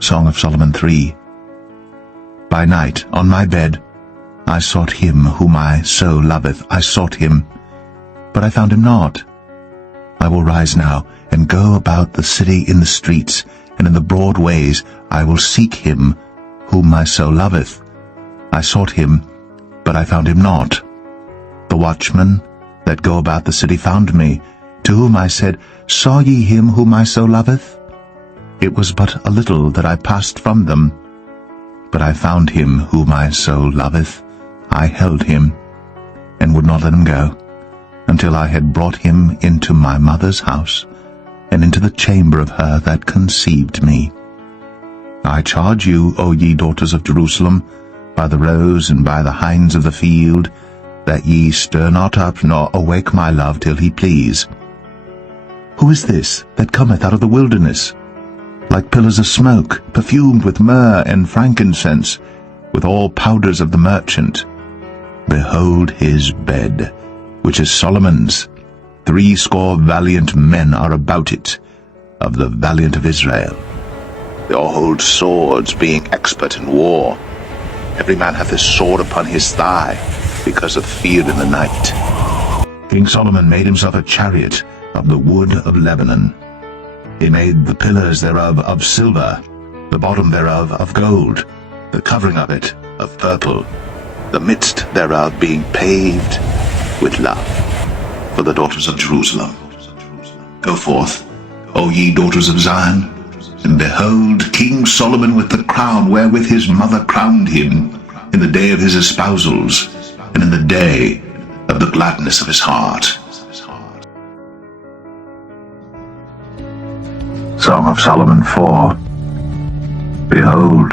Song of Solomon 3. By night, on my bed, I sought him whom my soul loveth. I sought him, but I found him not. I will rise now, and go about the city in the streets, and in the broad ways I will seek him whom my soul loveth. I sought him, but I found him not. The watchmen that go about the city found me, to whom I said, Saw ye him whom my soul loveth? It was but a little that I passed from them, but I found him whom my soul loveth. I held him, and would not let him go, until I had brought him into my mother's house, and into the chamber of her that conceived me. I charge you, O ye daughters of Jerusalem, by the roes and by the hinds of the field, that ye stir not up, nor awake my love till he please. Who is this that cometh out of the wilderness, like pillars of smoke, perfumed with myrrh and frankincense, with all powders of the merchant? Behold his bed, which is Solomon's. 80 valiant men are about it, of the valiant of Israel. They all hold swords, being expert in war. Every man hath his sword upon his thigh, because of fear in the night. King Solomon made himself a chariot of the wood of Lebanon. He made the pillars thereof of silver, the bottom thereof of gold, the covering of it of purple, the midst thereof being paved with love. For the daughters of Jerusalem, go forth, O ye daughters of Zion, and behold King Solomon with the crown wherewith his mother crowned him, in the day of his espousals, and in the day of the gladness of his heart. Song of Solomon 4. Behold,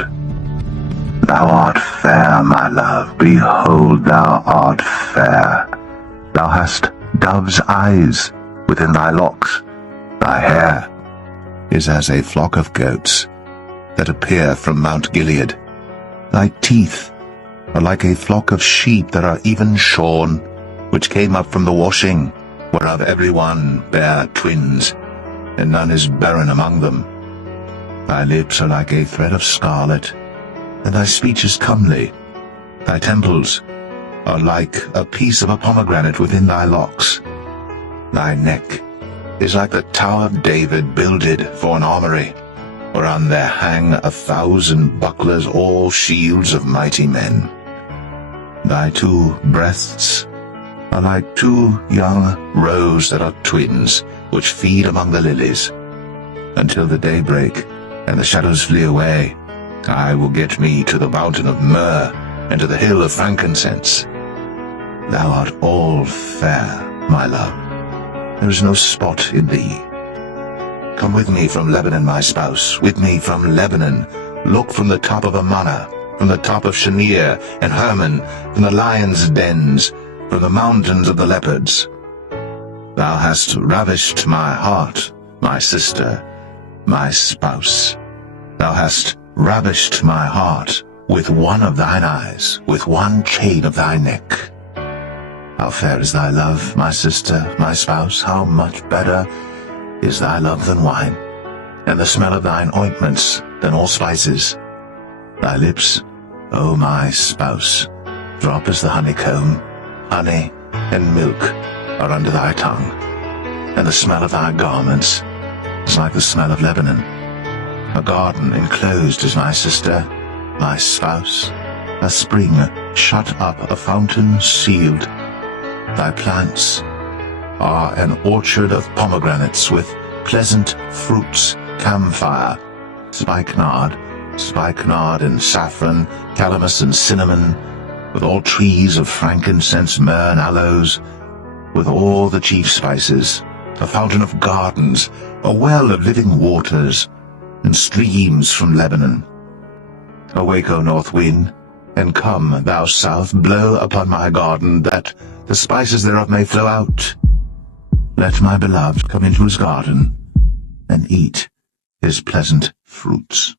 thou art fair, my love, behold, thou art fair. Thou hast dove's eyes within thy locks. Thy hair is as a flock of goats that appear from Mount Gilead. Thy teeth are like a flock of sheep that are even shorn, which came up from the washing, whereof every one bare twins, and none is barren among them. Thy lips are like a thread of scarlet, and thy speech is comely. Thy temples are like a piece of a pomegranate within thy locks. Thy neck is like the tower of David builded for an armory, whereon there hang 1,000 bucklers, all shields of mighty men. Thy 2 breasts are like 2 young roes that are twins, which feed among the lilies. Until the day break, and the shadows flee away, I will get me to the mountain of myrrh, and to the hill of frankincense. Thou art all fair, my love. There is no spot in thee. Come with me from Lebanon, my spouse, with me from Lebanon. Look from the top of Amana, from the top of Shanir and Hermon, from the lions' dens, from the mountains of the leopards. Thou hast ravished my heart, my sister, my spouse. Thou hast ravished my heart with one of thine eyes, with one chain of thy neck. How fair is thy love, my sister, my spouse, how much better is thy love than wine, and the smell of thine ointments than all spices. Thy lips, O my spouse, drop as the honeycomb. Honey and milk are under thy tongue, and the smell of thy garments is like the smell of Lebanon. A garden enclosed is my sister, my spouse, a spring shut up, a fountain sealed. Thy plants are an orchard of pomegranates with pleasant fruits, camphire, spikenard and saffron, calamus and cinnamon, with all trees of frankincense, myrrh and aloes, with all the chief spices, a fountain of gardens, a well of living waters, and streams from Lebanon. Awake, O north wind, and come, thou south, blow upon my garden, that the spices thereof may flow out. Let my beloved come into his garden, and eat his pleasant fruits.